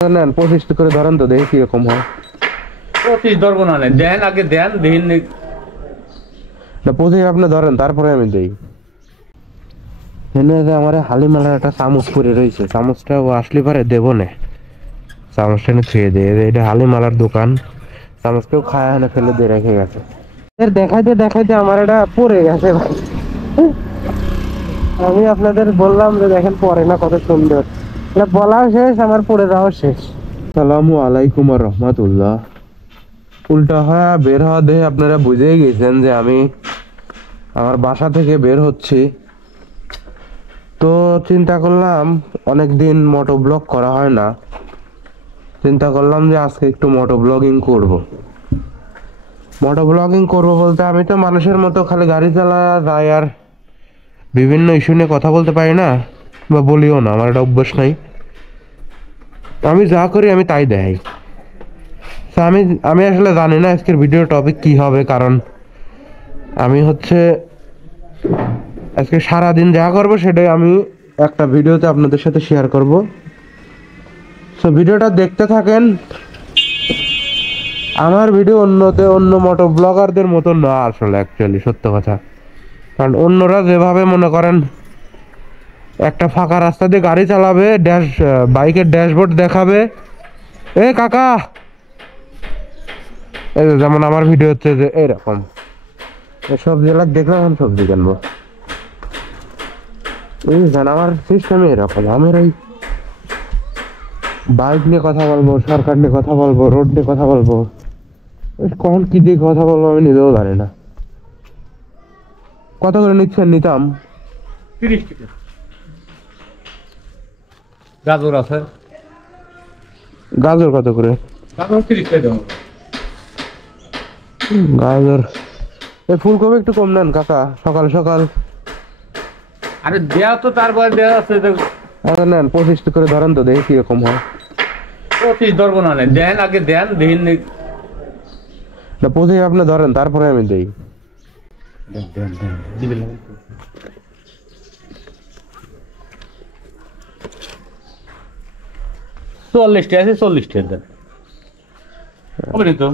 নেন 25 করে ধরেন তো দেখি কিরকম হয়। 25 ধরবো না, দেন আগে দেন দিন। না 25 আপনি ধরেন তারপরে আমি দেই। এনে যে আমার হালিমালার একটা চামচ পরে রয়েছে, চামচটা ও আসলে পারে দেবো না, চামচটা এনে খেয়ে দিয়ে এটা হালিমালার দোকান, চামচকেও খায় এনে ফেলে দিয়ে রেখে গেছে। এর দেখাইতে দেখাইতে আমার এটা পড়ে গেছে ভাই। আমি আপনাদের বললাম যে দেখেন পরে না কত সুন্দর, এটা বলা শেষ আমার পড়ে যাওয়া শেষ। আসসালামু আলাইকুম আর রহমাতুল্লাহ। উল্টা হওয়া বের হওয়া দেখে আপনারা বুঝেই গেছেন যে আমি আমার বাসা থেকে বের হচ্ছি। তো চিন্তা করলাম অনেকদিন মোটো ব্লগ করা হয় না, চিন্তা করলাম যে আজকে একটু মোটো ব্লগিং করব। মোটো ব্লগিং করব বলতে আমি তো মানুষের মতো খালি গাড়ি চালা যাই আর বিভিন্ন ইস্যু নিয়ে কথা বলতে পারি না, বা বলিও না, আমার একটা অভ্যাস নাই। আমি যা করি আমি তাই দেখাই। তো আমি আমি আসলে জানি না আজকের ভিডিও টপিক কি হবে, কারণ আমি হচ্ছে আজকে সারাদিন যা করবো সেটাই আমি একটা ভিডিওতে আপনাদের সাথে শেয়ার করব। সো ভিডিওটা দেখতে থাকেন। আমার ভিডিও অন্য মোটো ব্লগারদের মতো না আসলে, অ্যাকচুয়ালি সত্য কথা। কারণ অন্যরা যেভাবে মনে করেন একটা ফাঁকা রাস্তা দিয়ে গাড়ি চালাবে, বাইকের ড্যাশবোর্ড দেখাবে, এ কাকা, এই যেমন আমার ভিডিও হচ্ছে যে এরকম সবজি এলাকা দেখলাম আমি সবজি কিনবো, আমার সিস্টেমে এরকম। আমি এই বাইক নিয়ে কথা বলবো, সরকার নিয়ে কথা বলবো, রোড নিয়ে কথা বলবো, কখন কি দিয়ে কথা বলবো আমি নিজেও জানি না। কত করে নিচ্ছেন? নিতাম 30 টাকা। গাজর আছে, গাজর কত করে? গাজর 30 টাকা দেবো। গাজর এই ফুলকপি একটু কম নেন কাকা, সকাল সকাল। আরে দেয়া তো তারপরে দেয়া আছে। আরে নেন 25 করে ধরেন তো দেখি কিরকম হয়। 25 ধরবো না, দেন আগে দেন দিন। না 25 আপনি ধরেন তারপরে আমি দেই। দেন দিবেন না। 40 টাকা আছে, 40 টাকা দেন। হবে না তো?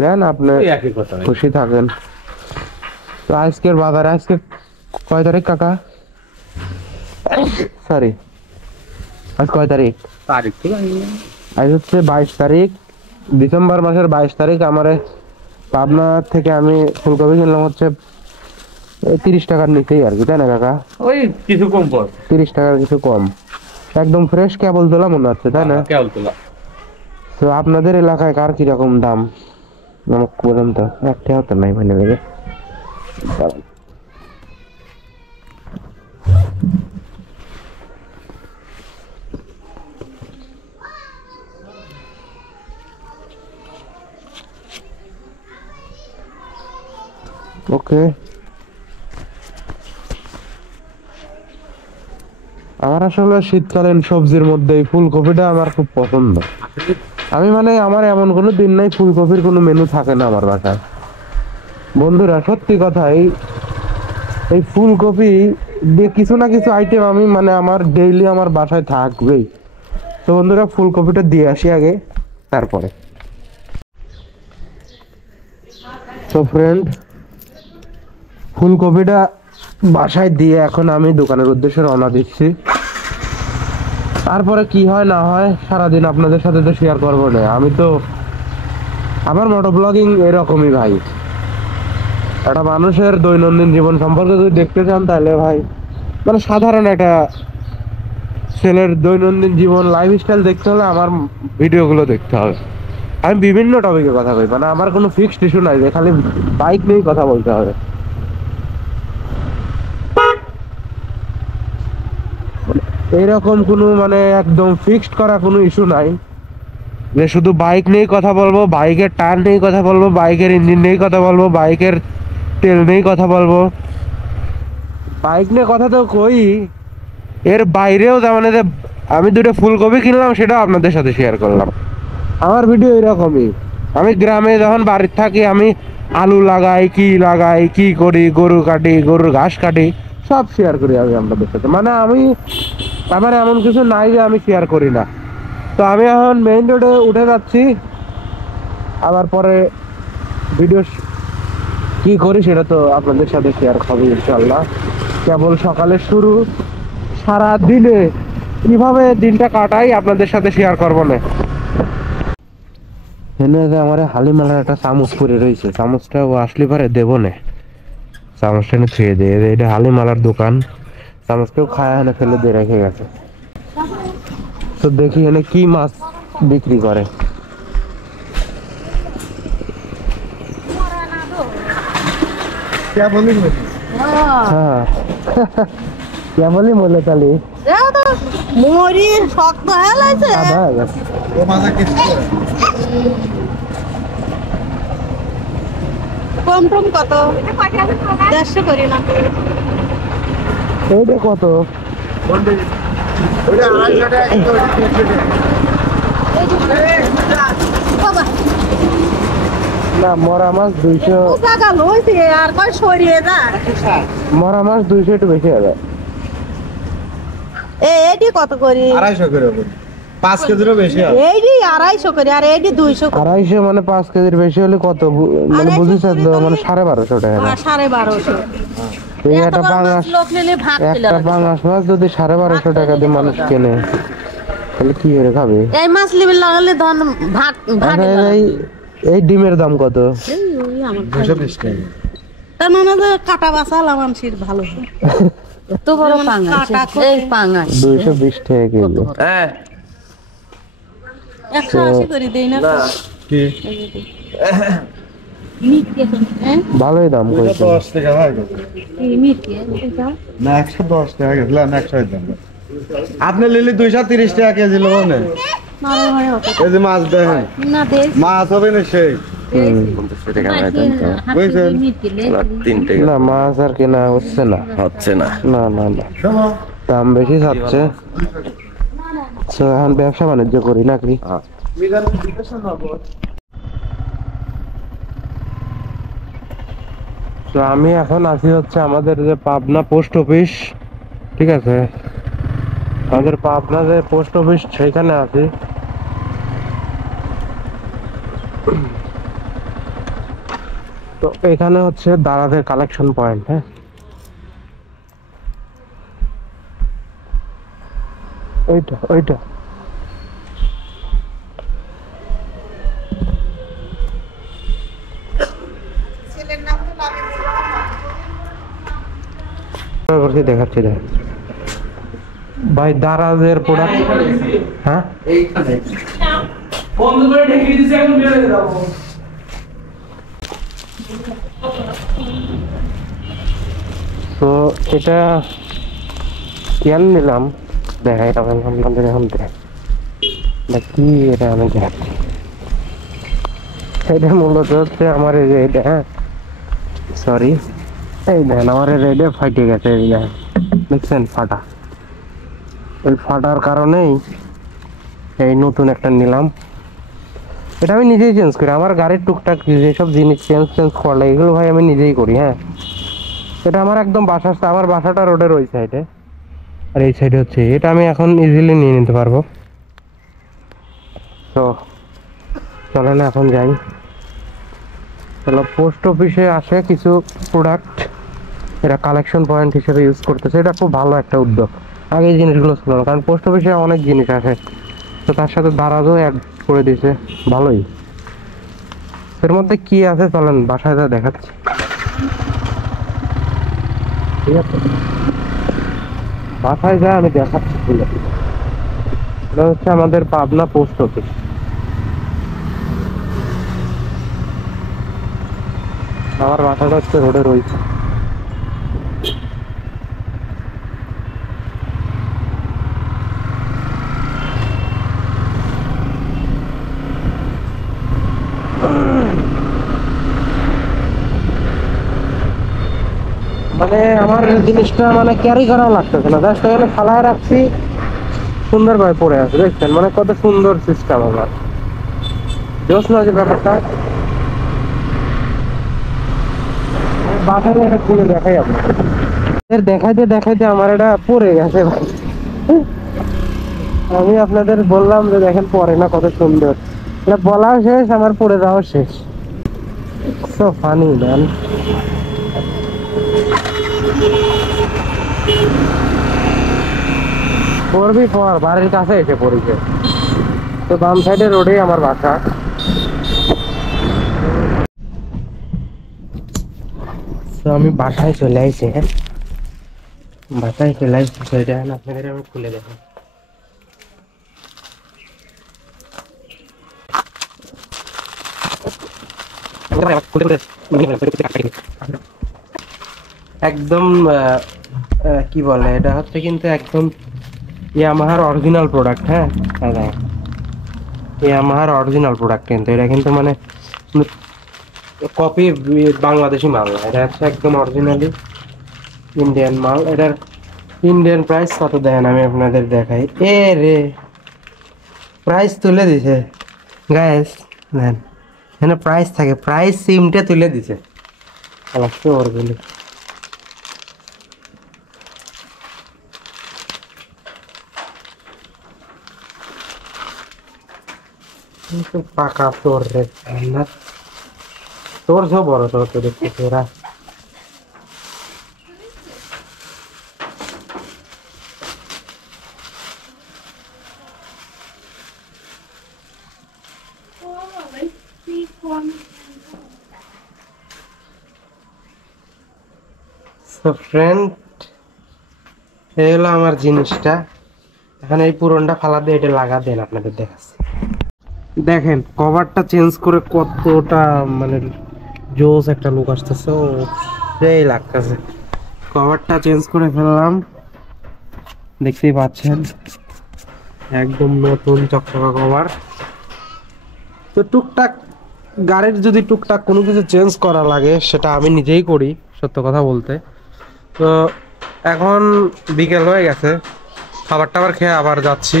নেন আপনি, ওই একই কথা। খুশি থাকেন। তো আজকের বাজারে আজকে কয় তারিখ কাকা? সরি, আজ কয় তারিখ? তারিখ তো জানি না। আজ হচ্ছে 22 তারিখ, ডিসেম্বর মাসের 22 তারিখ। আমার পাবনা থেকে আমি ফুলকপি কিনলাম হচ্ছে 30 টাকার নিচেই আর কি, তাই না কাকা? ওই কিছু কম পড়। 30 টাকার কিছু কম, একদম ফ্রেশ কেবল তোলা মনে হচ্ছে, তাই না? কেবল তোলা। তো আপনাদের এলাকায় কার কিরকম দাম আমাকে বলেন তো, একটাও তো নাই মানে ভেবে। ওকে, আমার আসলে শীতকালীন সবজির মধ্যে এই ফুলকপিটা আমার খুব পছন্দ। আমি মানে আমার এমন কোনো দিন নাই ফুলকপির কোনো মেনু থাকে না আমার বাসায়। বন্ধুরা সত্যি কথা, এই ফুলকপি দিয়ে কিছু না কিছু আইটেম আমি মানে আমার ডেইলি আমার বাসায় থাকবেই। তো বন্ধুরা ফুলকপিটা দিয়ে আসি আগে, তারপরে। তো ফ্রেন্ড, ফুলকপিটা বাসায় দিয়ে এখন আমি দোকানের উদ্দেশ্যে রওনা দিচ্ছি। তারপরে কি হয় না হয় সারাদিন আপনাদের সাথে তো শেয়ার করবো না। আমি তো, আমার মোটো ব্লগিং এরকমই ভাই। একটা মানুষের দৈনন্দিন জীবন সম্পর্কে যদি দেখতে চান তাহলে ভাই, মানে সাধারণ একটা ছেলের দৈনন্দিন জীবন লাইফস্টাইল দেখতে হলে আমার ভিডিওগুলো দেখতে হবে। আমি বিভিন্ন টপিকে কথা বলি, মানে আমার কোনো ফিক্সড ইস্যু নাই যে খালি বাইক নিয়েই কথা বলতে হবে। এইরকম কোনো মানে একদম ফিক্সড করা কোনো ইস্যু নাই যে শুধু বাইক নিয়েই কথা বলবো, বাইকের টায়ার নিয়েই কথা বলবো, বাইকের ইঞ্জিন নিয়েই কথা বলবো, বাইকের তেল নিয়েই কথা বলবো। বাইক নিয়ে কথা তো কই, এর বাইরেও যেমন যে আমি দুটো ফুলকপি কিনলাম সেটাও আপনাদের সাথে শেয়ার করলাম। আমার ভিডিও এরকমই। আমি গ্রামে যখন বাড়িতে থাকি আমি আলু লাগাই, কি করি, গরু কাটি, গরুর ঘাস কাটি, সব শেয়ার করি আমি আপনাদের সাথে। মানে আমি, আমার এমন কিছু নাই যে আমি শেয়ার করি না। তো আমি এখন মেইন রোডে উঠে যাচ্ছি, আবার পরে ভিডিও কি করি সেটা তো আপনাদের সাথে শেয়ার হবে ইনশাল্লাহ। কেবল সকালে শুরু, সারা দিনে কিভাবে দিনটা কাটাই আপনাদের সাথে শেয়ার করবো না। এনে যে আমার হালিমালার একটা চামচ পরে রয়েছে, চামচটা ও আসলে পারে দেবো না, চামচটা এনে খেয়ে দিয়ে এটা হালিমালার দোকান, চামচকেও খায় এনে ফেলে দিয়ে রেখে গেছে। তো দেখি এনে কি মাছ বিক্রি করে। হ্যাঁ কেবলই মলে চালি মরি শক্ত হয়ে লাগছে। আধা হয়ে গেছে। কম টম কত? 150 করি না। এইটা কত? বাবা, না মরা মাছ 200, জায়গা লইছে আর কই সরিয়ে যা। মরা মাছ 200 একটু বেশি হবে। এডি কত করি? 250 করে 5 কেজিরও বেশি হয়। এডি 250 করি আর এডি 200 করি। 250 মানে 5 কেজির বেশি হলে কত মানে 250 বুঝেছেন তো, করি মানে 1250 টাকা না? 1250। এই এত একটা বড় মাছ পাঙাশ, লোক নিলে ভাগ ছিল একটা না। পাঙাশ মাছ যদি 1250 টাকা দিয়ে মানুষ কেনে তাহলে কি করে খাবে? এই মাছ লিবি লাগালে ধন ভাগ ভাগ আচ্ছা, এই ডিমের দাম কত? আমার 220 টাকা। তার মানে যে কাটা বাসালাম আনছির ভালো। এত বড় পাঙ্গাস, এই পাঙ্গাস 220 টাকা কেজি। 180 করে দেই না। কি? ভালোই দাম কইছে। 10 টাকা হয় গেছে। না 110 টাকা গেছে, না 100 দাম। আপনি লিলি 230 টাকা কেজি লব না। এই যে মাছ দেখেন, না দেই মাছ হবে না সেই। না মাছ আর কেনা হচ্ছে না, না না না, দাম বেশি যাচ্ছে। তো এখন ব্যবসা বাণিজ্য করি নাকি? তো আমি এখন আছি হচ্ছে আমাদের যে পাবনা পোস্ট অফিস, ঠিক আছে, আমাদের পাবনা যে পোস্ট অফিস সেইখানে আছি। তো এখানে হচ্ছে দাদাদের কালেকশন পয়েন্ট। হ্যাঁ ওইটা ওইটা দেখাচ্ছি দেখ ভাই, দারাজের প্রোডাক্ট। হ্যাঁ তো এটা কেন নিলাম দেখাই আপনাদের এখন কি এটা আমি দেখাচ্ছি। এটা মূলত হচ্ছে আমার এই যে এটা, হ্যাঁ সরি, এই দেখেন আমার রেডে ফাইটে গেছে, এই দেখেন দেখছেন ফাটা, এই ফাটার কারণেই এই নতুন একটা নিলাম। এটা আমি নিজেই চেঞ্জ করি, আমার গাড়ির টুকটাক যেসব জিনিস চেঞ্জ করলে এগুলো ভাই আমি নিজেই করি। হ্যাঁ এটা আমার একদম আমার বাসাটা রোডের ওই সাইডে, আর এই সাইডে হচ্ছে এটা, আমি এখন ইজিলি নিয়ে নিতে পারবো। তো চলেন এখন যাই। চলো, পোস্ট অফিসে আসে কিছু প্রোডাক্ট এটা কালেকশন পয়েন্ট হিসেবে ইউজ করতেছে, এটা খুব ভালো একটা উদ্যোগ। আগে এই জিনিসগুলো ছিল না, কারণ পোস্ট অফিসে অনেক জিনিস আসে, তো তার সাথে দারাজও অ্যাড করে দিয়েছে, ভালোই। এর মধ্যে কি আছে চলেন বাসায় যা দেখাচ্ছি, ঠিক আছে? বাসায় যা আমি দেখাচ্ছি। এটা হচ্ছে আমাদের পাবনা পোস্ট অফিস। আমার বাসাটা হচ্ছে রোডে রয়েছে। মানে আমার জিনিসটা মানে ক্যারি করা লাগতেছে না, জাস্ট এখানে ফালায় রাখছি, সুন্দরভাবে পড়ে আছে, দেখছেন মানে কত সুন্দর সিস্টেম আমার। জোস না যে ব্যাপারটা, বাসায় এটা খুলে দেখাই আপনার, দেখাইতে দেখাইতে আমার এটা পড়ে গেছে ভাই। আমি আপনাদের বললাম যে দেখেন পরে না কত সুন্দর, এটা বলাও শেষ আমার পড়ে যাওয়া শেষ। So funny man. পড়বি পর, বাড়ির কাছে এসে পড়েছে। তো বাম সাইডে রোডেই আমার বাসা। তো আমি বাসায় চলে আইছি। হ্যাঁ, বাসায় চলে আইছি। সেটা আপনাদের আমি খুলে দেখো। একদম কি বলে, এটা হচ্ছে কিন্তু একদম ইয়ামাহার অরিজিনাল প্রোডাক্ট। হ্যাঁ, ইয়ামাহার অরিজিনাল প্রোডাক্ট, কিন্তু এটা কিন্তু মানে কপি বাংলাদেশি মাল না, এটা হচ্ছে একদম অরিজিনালি ইন্ডিয়ান মাল। এটার ইন্ডিয়ান প্রাইস কত দেখেন আমি আপনাদের দেখাই। এ রে, প্রাইস তুলে দিছে গাইস, দেন এখানে প্রাইস থাকে, প্রাইস সিমটা তুলে দিছে। আলাদা অরিজিনাল পাকা তোর রে না, তোর সব বড় তোর তো দেখতে তোরা। ফ্রেন্ড, এই হলো আমার জিনিসটা। এখন এই পুরনটা ফালা দিয়ে এটা লাগা দেন, আপনাদের দেখাচ্ছি। দেখেন কভারটা চেঞ্জ করে কতটা মানে জোস একটা লুক আসতেছে, ও সেই লাগতেছে। কভারটা চেঞ্জ করে ফেললাম, দেখতেই পাচ্ছেন একদম নতুন চকচকা কভার। তো টুকটাক গাড়ির যদি টুকটাক কোনো কিছু চেঞ্জ করা লাগে সেটা আমি নিজেই করি, সত্য কথা বলতে। তো এখন বিকেল হয়ে গেছে, খাবার টাবার খেয়ে আবার যাচ্ছি।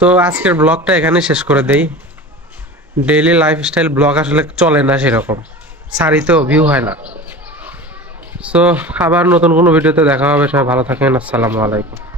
তো আজকের ব্লগটা এখানে শেষ করে দেই। ডেইলি লাইফস্টাইল ব্লগ আসলে চলে না সেরকম, সারি তো ভিউ হয় না। সো আবার নতুন কোনো ভিডিওতে দেখা হবে। সবাই ভালো থাকেন, আসসালামু আলাইকুম।